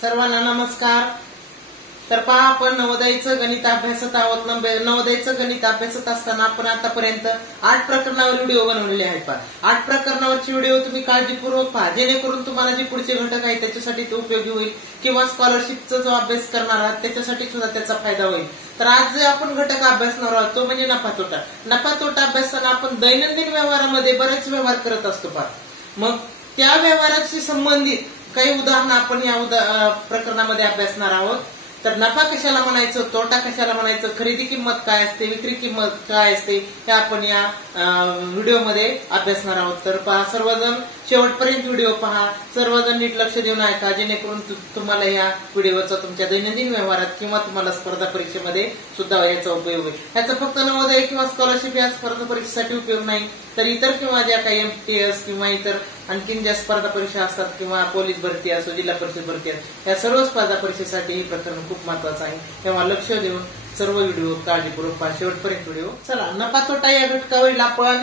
सर्वांना नमस्कार। तर पहा, आपण नवोदयचं गणित अभ्यासत आहोत। नवोदयचं गणित अभ्यासत असताना आपण आतापर्यंत 8 प्रकरणावर व्हिडिओ बनवलेले आहेत। पहा, 8 प्रकरणावरचे व्हिडिओ तुम्ही काळजीपूर्वक पहा, जेणेकरून तुम्हाला जे पुढचे घटक आहेत त्याच्यासाठी ते उपयोगी होईल, किंवा स्कॉलरशिपचा जो अभ्यास करणार आहात त्याच्यासाठी सुद्धा त्याचा फायदा होईल। तर आज जे आपण घटक अभ्यासणार आहोत तो म्हणजे नफा तोटा। नफा तोटा अभ्यासताना आपण दैनंदिन व्यवहारामध्ये बरेच व्यवहार करत असतो। पहा, मग त्या व्यवहाराशी संबंधित काही उदाहरणं आपण या प्रकरणामध्ये अभ्यासणार आहोत। तर नफा कशाला म्हणायचं, तोटा कशाला म्हणायचं, खरेदी किंमत काय असते, विक्री किंमत काय असते, हे आपण या व्हिडिओमध्ये अभ्यासणार आहोत। तर पहा, सर्वजण शेवटपर्यंत व्हिडिओ पहा, सर्वजण नीट लक्ष देऊन ऐका, जेणेकरून तुम्हाला या व्हिडिओचा तुमच्या दैनंदिन व्यवहारात किंवा तुम्हाला स्पर्धा परीक्षेमध्ये सुद्धा याचा उपयोग होईल। याचा फक्त नवोदय किंवा स्कॉलरशिप या स्पर्धा परीक्षेसाठी उपयोग नाही, तर इतर किंवा ज्या काही MTS किंवा इतर आणखीन ज्या स्पर्धा परीक्षा असतात, किंवा पोलीस भरती असो, जिल्हा परिषद भरती असो, या सर्व स्पर्धा परीक्षेसाठी हे प्रकरण खूप महत्वाचं आहे। तेव्हा लक्ष देऊन सर्व व्हिडिओ काळजीपूर्वक पहा, शेवटपर्यंत व्हिडिओ। चला, नफा तोटा या घटकावरील आपण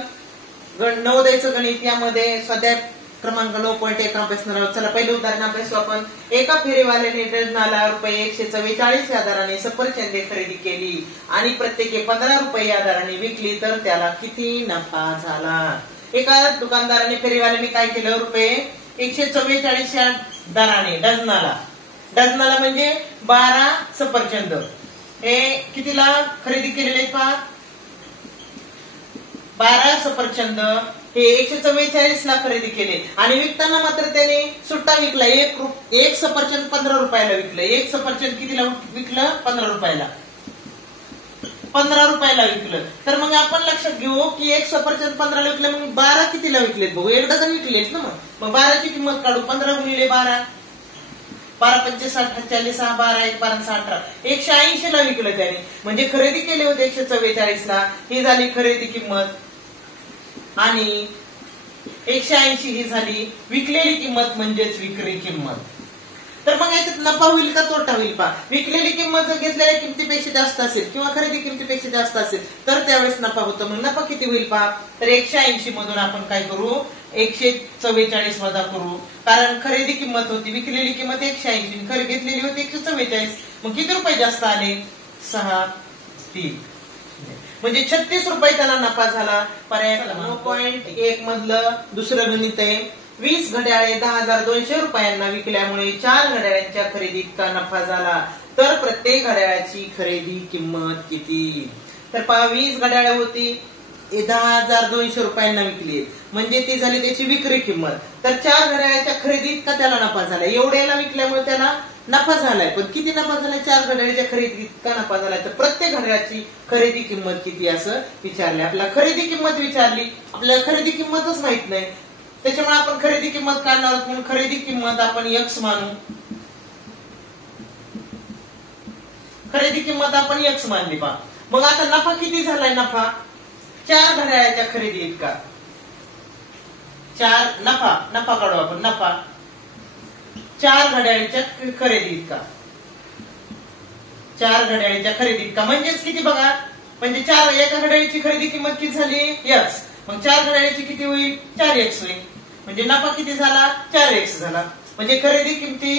नवोदयचं गणित यामध्ये स्वाध्याय क्रमांक 9.1 अभ्यासणार आहोत। चला, पहिलं उदाहरण अभ्यासू आपण। एका फेरीवाल्याने डझनाला रुपये 144 या दराने सफरचंदे खरेदी केली आणि प्रत्येकी 15 रुपये या दराने विकली, तर त्याला किती नफा झाला? एका दुकानदाराने, फेरीवाल्याने काय केलं, रुपये 144 या दराने डझनाला म्हणजे 12 सफरचंद हे कितीला खरेदी केलेले? पहा, 12 सफरचंद हे 144 ला खरेदी केले आणि विकताना मात्र त्याने सुट्टा विकला। एक सफरचंद 15 रुपयाला विकलं। एक सफरचंद कितीला विकलं? 15 रुपयाला। 15 रुपयाला विकलं। तर मग आपण लक्षात घेऊ की एक सफरचंद 15 ला विकलं, मग 12 कितीला विकलेत? बघू, एक डझन विकलेत ना। मग 12 ची किंमत काढू। 15 गुणिले 12, 12 पंचे 60, 40, 6, 12, 1, 12, 18, 180 ला विकलं त्याने। म्हणजे खरेदी केले होते 144 ला, ही झाली खरेदी किंमत, आणि 180 ही झाली विकलेली किंमत, म्हणजेच विक्री किंमत। तर मग याच्यात नफा होईल का तोटा होईल? पहा, विकलेली किंमत जर घेतलेल्या किमतीपेक्षा जास्त असेल किंवा खरेदी किमतीपेक्षा जास्त असेल तर त्यावेळेस नफा होतो। मग नफा किती होईल? पहा, तर 180 मधून आपण काय करू, 144 वजा करू, कारण खरेदी किंमत होती, विकलेली किंमत 180, खरेदी घेतलेली होती 144, मग किती रुपये जास्त आले? 6.3, म्हणजे 36 रुपये त्याला नफा झाला। पर्याय 9.1 मधलं दुसरं गणित आहे। 20 घड्याळे 10,200 रुपयांना विकल्यामुळे 4 घड्याळांच्या खरेदीत नफा झाला, तर प्रत्येक घड्याळाची खरेदी किंमत किती? तर पहा, 20 घड्याळे होती, 10,200 रुपयांना विकली, म्हणजे ती झाली त्याची विक्री किंमत। तर 4 घड्याळाच्या खरेदीत का त्याला नफा झाला? एवढ्याला विकल्यामुळे त्याला नफा झालाय, पण किती नफा झालाय? 4 घड्याळाच्या खरेदीत का नफा झालाय? तर प्रत्येक घड्याळाची खरेदी किंमत किती असं विचारले। आपल्याला खरेदी किंमत विचारली, आपल्याला खरेदी किंमतच माहित नाही, त्याच्यामुळे आपण खरेदी किंमत काढणार आहोत, म्हणून खरेदी किंमत आपण X मानू। खरेदी किंमत आपण X मानली। पहा, मग आता नफा किती झालाय? नफा 4 घड्याळाच्या खरेदी इतका। 4 नफा काढू आपण। नफा 4 घड्याळाच्या खरेदी इतका, 4 घड्याळाच्या खरेदी इतका म्हणजेच किती? बघा, म्हणजे एका घड्याळाची खरेदी किंमत किती झाली? X, मग 4 घड्याळाची किती होईल? 4X होईल, म्हणजे नफा किती झाला? 4X झाला। म्हणजे खरेदी किमती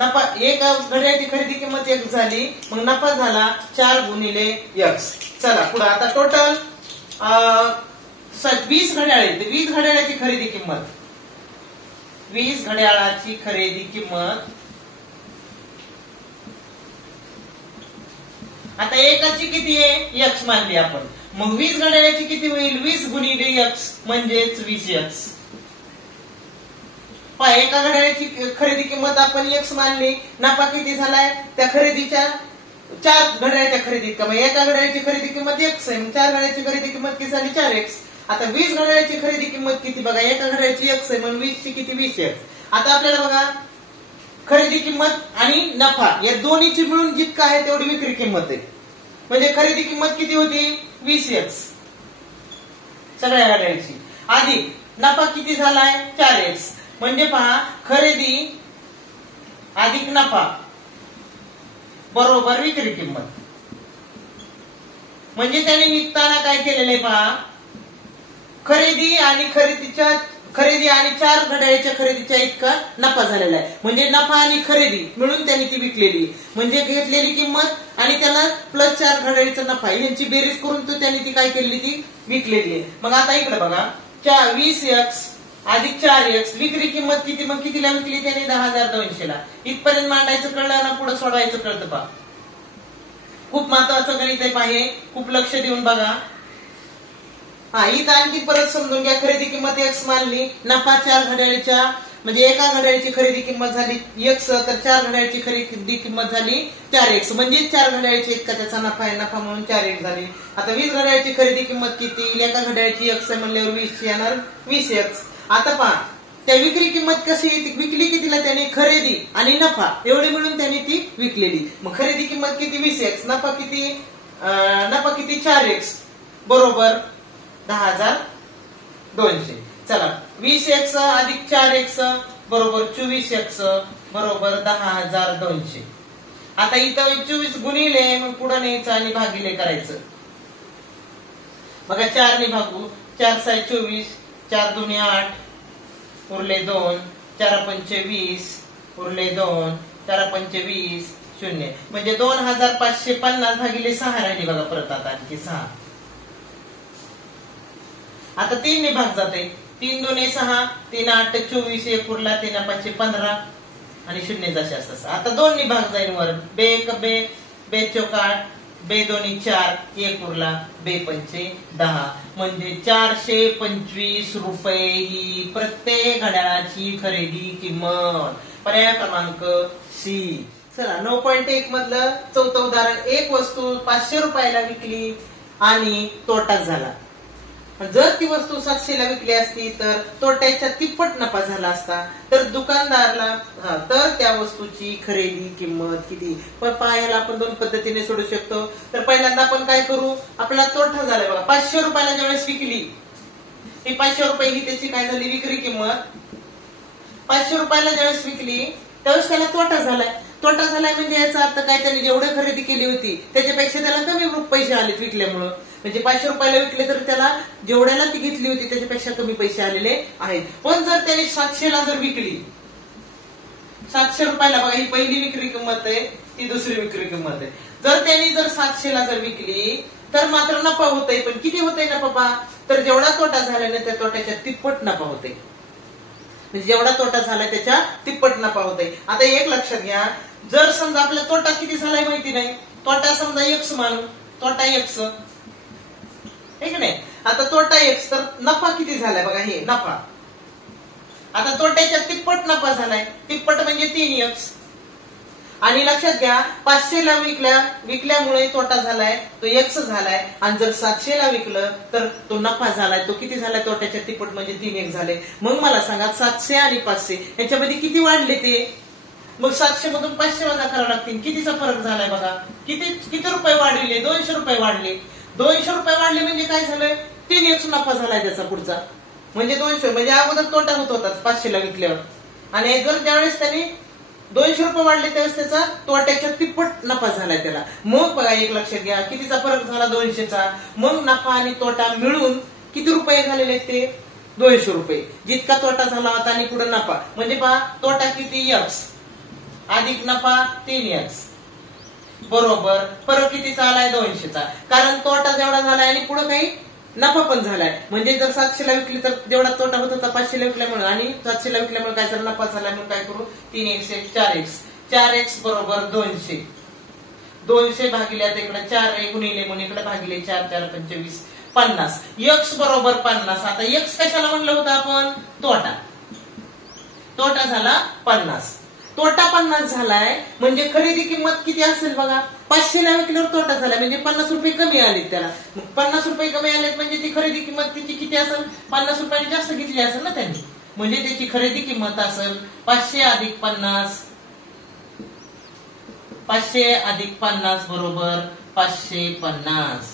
नफा, एक घड्याळाची खरेदी किंमत 1 झाली, मग नफा झाला 4 गुणिले X। चला पुढे, आता टोटल 20 घड्याळे, 20 घड्याळाची खरेदी किंमत, 20 घड्याळाची खरेदी किंमत, आता एकाची किती आहे? X मानली आपण, मग 20 घड्याळाची किती होईल? 20 गुणिले X म्हणजेच 20X। पहा, एका घड्याळाची खरेदी किंमत आपण X मानली, नफा किती झालाय? त्या खरेदीच्या 4 घड्याळाच्या खरेदीत का, मग एका घड्याळाची खरेदी किंमत X आहे, मग 4 घड्याळाची खरेदी किंमत किती झाली? 4X। आता 20 घड्याळाची खरेदी किंमत किती? बघा, एका घड्याळाची X आहे, म्हणून 20 ची किती? 20X। आता आपल्याला बघा, खरेदी किंमत आणि नफा या दोन्हीची मिळून जितका आहे तेवढी विक्री किंमत आहे, म्हणजे खरेदी किंमत किती होती? 20X सगळ्या घड्याळाची, अधिक नफा किती झालाय? 4X। म्हणजे पहा, खरेदी अधिक नफा बरोबर विक्री किंमत, म्हणजे त्याने विकताना काय केलेलं आहे? पहा, खरेदी आणि खरेदी आणि 4 घड्याळीच्या खरेदीच्या इतका नफा झालेला आहे. म्हणजे नफा आणि खरेदी मिळून त्यांनी ती विकलेली, म्हणजे घेतलेली किंमत आणि त्याला प्लस 4 घड्याळीचा नफा यांची बेरीज करून तो त्यांनी ती काय केलेली, ती विकलेली आहे. मग आता इकडे बघा 20x अधिक 4x विक्री किंमत किती, मग कितीला विकली त्याने, 10,200 ला. इथपर्यंत मांडायचं कळलं ना, पुढे सोडवायचं कळतं पहा. खूप महत्वाचं गणित आहे पाहे, खूप लक्ष देऊन बघा. इथं आणखी परत समजून घ्या. खरेदी किंमत x मानली, नफा 4 घड्याळीच्या म्हणजे एका घड्याळीची खरेदी किंमत झाली x, तर 4 घड्याळीची खरेदी किंमत झाली 4x, म्हणजे 4 घड्याळीची इतका त्याचा नफा आहे, नफा म्हणून 4x झाली. आता 20 घड्याळीची खरेदी किंमत किती, एका घड्याळीची x म्हणल्यावर 20 येणार 20x. आता पहा त्या विक्री किंमत कशी, विकली कितीला त्याने, खरेदी आणि नफा एवढे मिळून त्याने ती विकलेली. मग खरेदी किंमत किती 20x, नफा किती 4x बरोबर 10,200. चला 20x अधिक 4x बरोबर 24x बरोबर 10,200. आता इथं 24 गुणिले मग पुढे न्यायचं आणि भागिले करायचं. बघा 4 ने भागू, 4 × 24, 4 × 2 = 8 उरले 2, 4 × 5 = 20 उरले 2, 4 × 5 = 20 0, म्हणजे 2,550 भागिले 6 राहिली बघा. परत आता आणखी 6. आता 3 ने भाग जाते, 3 × 2 = 6, 3 × 8 = 24, 1 उरला, 3 × 5 = 15 आणि 0 जसे असतात. आता 2 ने भाग जाईल वर, 2 × 2 = 4, 2 × 2 = 4, 1 उरला, 2 × 5 = 10, म्हणजे 425 रुपये ही प्रत्येक घड्याळाची खरेदी किंमत. पर्याय क्रमांक सी. चला 9.1 मधलं चौथं उदाहरण. एक वस्तू 500 रुपयाला विकली आणि तोटा झाला. जर ती वस्तू 700 ला विकली असती तर तोट्याच्या तिप्पट नफा झाला असता, तर दुकानदाराला तर त्या वस्तूची खरेदी किंमत किती. पण पाहायला आपण 2 पद्धतीने सोडू शकतो. तर पहिल्यांदा आपण काय करू, आपला तोटा झालाय बघा. 500 रुपयाला ज्यावेळेस विकली, ही 500 रुपये ही त्याची काय झाली विक्री किंमत. 500 रुपयाला ज्यावेळेस विकली त्यावेळेस त्याला तोटा झालाय. तोटा झालाय म्हणजे याचा अर्थ काय, त्याने जेवढी खरेदी केली होती त्याच्यापेक्षा त्याला कमी पैसे आले विकल्यामुळं. म्हणजे 500 रुपयाला विकले तर त्याला जेवढ्याला ती घेतली होती त्याच्यापेक्षा कमी पैसे आलेले आहेत. पण जर त्याने 700 ला जर विकली, 700 रुपयाला बघा, ही पहिली विक्री किंमत आहे, ती दुसरी विक्री किंमत आहे. जर त्यांनी जर 700 ला जर विकली तर मात्र नफा होतोय. पण किती होतोय नफा पहा, तर जेवढा तोटा झाला ना त्या तोट्याच्या तिप्पट नफा होतोय. म्हणजे जेवढा तोटा झालाय त्याच्या तिप्पट नफा होतोय. आता एक लक्षात घ्या, जर समजा आपला तोटा किती झालाय माहिती नाही, तोटा समजा x मानू, तोटा x आहे की नाही. आता तोटा x, तर नफा किती झालाय बघा, हे नफा. आता तोट्याच्या तिप्पट नफा झालाय, तिप्पट म्हणजे 3x. आणि लक्षात घ्या 500 ला विकल्यामुळे तोटा झालाय, तो x झालाय. आणि जर 700 ला विकलं तर तो नफा झालाय, तो किती झालाय, तोट्याच्या तिप्पट म्हणजे 3x झाले. मग मला सांगा 700 आणि 500 याच्यामध्ये किती वाढले ते. मग 700 मधून 500 वजा करावं लागतील. कितीचा फरक झालाय बघा, किती रुपये वाढले, 200 रुपये वाढले. 200 रुपये वाढले म्हणजे काय झालं, 3x नफा झालाय त्याचा पुढचा. म्हणजे 200 म्हणजे अगोदर तोटा होत होता 500 ला विकल्यावर. आणि जर ज्यावेळेस त्याने 200 रुपये वाढले त्यावेळेस त्याचा तोट्याच्या तिप्पट नफा झालाय त्याला. मग बघा एक लक्षात घ्या, कितीचा फरक झाला 200चा. मग नफा आणि तोटा मिळून किती रुपये झालेले आहेत ते 200 रुपये. जितका तोटा झाला होता आणि पुढे नफा, म्हणजे पहा तोटा किती x अधिक नफा 3x बरोबर फरक कितीचा आलाय 200चा. कारण तोटा जेवढा झालाय आणि पुढे काही नफा पण झालाय. म्हणजे जर 700 ला विकली तर जेवढा तोटा होत होता 500 ला विकल्यामुळे आणि 700 ला विकल्यामुळे काय झालं, नफा झाला. म्हणून काय करू, 3x 4x बरोबर 200. 200 भागिले इकडे 4 गुणिले म्हणून इकडे भागिले 4, 4 × 25 = 50. x बरोबर 50. आता x कशाला म्हणलं होतं आपण, तोटा झाला 50. तोटा 50 झालाय म्हणजे खरेदी किंमत किती असेल बघा, 500 ला विकल्यावर तोटा झाला म्हणजे 50 रुपये कमी आलेत त्याला. मग 50 रुपये कमी आलेत म्हणजे ती खरेदी किंमत तिची किती असेल, 50 रुपयांनी जास्त घेतली असेल ना त्यांनी. म्हणजे त्याची खरेदी किंमत असेल 500 अधिक 50. 500 अधिक 50 बरोबर 550.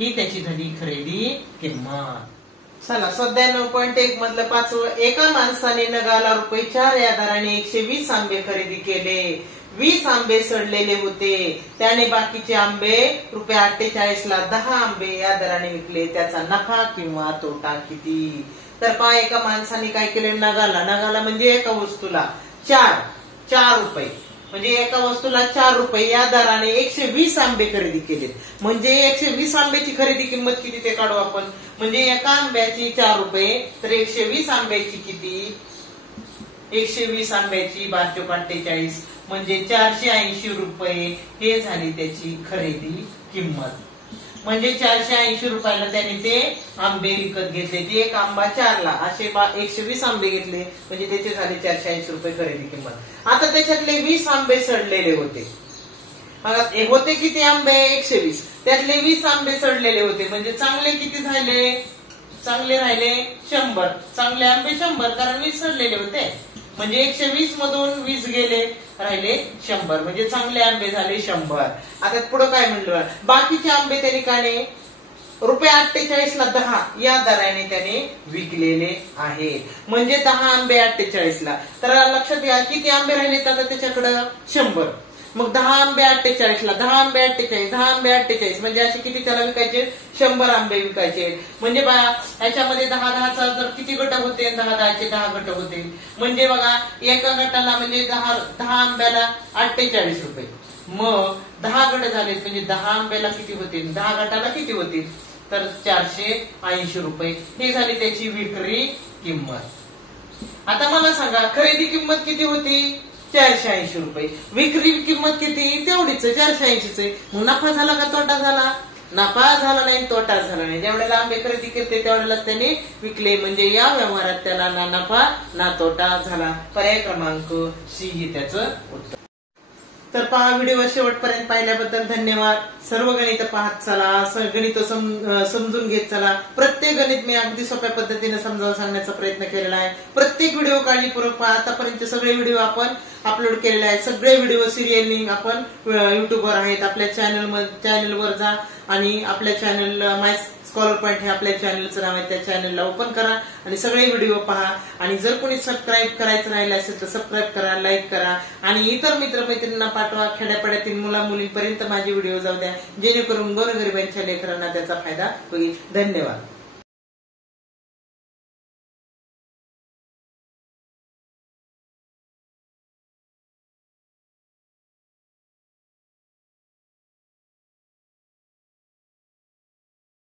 ही त्याची झाली खरेदी किंमत. चला सध्या 9.1 मधलं 5वं. एका माणसाने नगाला रुपये 4 या दराने 120 आंबे खरेदी केले. 20 आंबे सडलेले होते. त्याने बाकीचे आंबे रुपये 48 ला 10 आंबे या दराने विकले. त्याचा नफा किंवा तोटा किती. तर पहा एका माणसाने काय केले, नगाला म्हणजे एका वस्तूला 4 रुपये, म्हणजे एका वस्तूला 4 रुपये या दराने 120 आंबे खरेदी केले. म्हणजे 120 आंब्याची खरेदी किंमत किती ते काढू आपण. म्हणजे एका आंब्याची 4 रुपये, तर 120 आंब्याची किती, 120 आंब्याची 12×48 म्हणजे 480 रुपये हे झाली त्याची खरेदी किंमत. म्हणजे 480 रुपयाला त्याने ते आंबे विकत घेतले. ते एक आंबा 4ला असे 120 आंबे घेतले, म्हणजे त्याचे झाले 480 रुपये खरेदी किंमत. आता त्याच्यातले 20 आंबे सडलेले होते. होते किती आंबे, 120, त्यातले 20 आंबे सडलेले होते. म्हणजे चांगले किती झाले, चांगले राहिले 100. चांगले आंबे 100, कारण 20 सडलेले होते. म्हणजे 120 मधून 20 गेले, राहिले 100. म्हणजे चांगले आंबे झाले 100. आता पुढे काय म्हणलं, बाकीचे आंबे त्यांनी काय ₹48ला 10 या दराने त्याने विकलेले आहे. म्हणजे 10 आंबे 48ला. तर लक्षात घ्या किती आंबे राहिलेत आता त्याच्याकडं, 100. मग 10 आंबे 48ला, 10 आंबे 48, 10 आंबे 48, म्हणजे असे किती त्याला विकायचे, 100 आंबे विकायचे. म्हणजे बघा ह्याच्यामध्ये 10-10चा जर किती गट होते, 10-10चे 10 गट होते. म्हणजे बघा एका गटाला म्हणजे 10 आंब्याला 48 रुपये. मग 10 गट झालेत, म्हणजे 10 आंब्याला किती होते, 10 गटाला किती होते, तर 480 रुपये. हे झाली त्याची विक्री किंमत. आता मला सांगा खरेदी किंमत किती होती, 480 रुपये. विक्री किंमत किती, तेवढीच 480. मग नफा झाला का तोटा झाला, नफा झाला नाही, तोटा झाला नाही. ज्यावेळेला आंबे खरेदी केले त्यावेळेला त्याने विकले. म्हणजे या व्यवहारात त्याला ना नफा ना तोटा झाला. पर्याय क्रमांक सी ही त्याचं उत्तर. तर पहा व्हिडिओ शेवटपर्यंत पाहिल्याबद्दल धन्यवाद. सर्व गणित पाहत चला, गणित समजून घेत चला. प्रत्येक गणित मी अगदी सोप्या पद्धतीने समजावून सांगण्याचा प्रयत्न केलेला आहे. प्रत्येक व्हिडिओ काळजीपूर्वक पहा. आतापर्यंत सगळे व्हिडिओ आपण अपलोड केलेले आहेत. सगळे व्हिडिओ सिरियलनी आपण युट्यूबवर आहेत. आपल्या चॅनलवर जा आणि आपल्या चॅनल माय स्कॉलर पॉइंट हे आपल्या चॅनलचं नाव आहे, त्या चॅनलला ओपन करा आणि सगळे व्हिडिओ पहा. आणि जर कोणी सबस्क्राईब करायचं राहिलं असेल तर सबस्क्राईब करा, लाईक करा आणि इतर मित्रमैत्रिणींना पाठवा. खेड्यापाड्यातील मुलामुलींपर्यंत माझे व्हिडिओ जाऊ द्या, जेणेकरून गोरगरिबांच्या लेकरांना त्याचा फायदा होईल. धन्यवाद.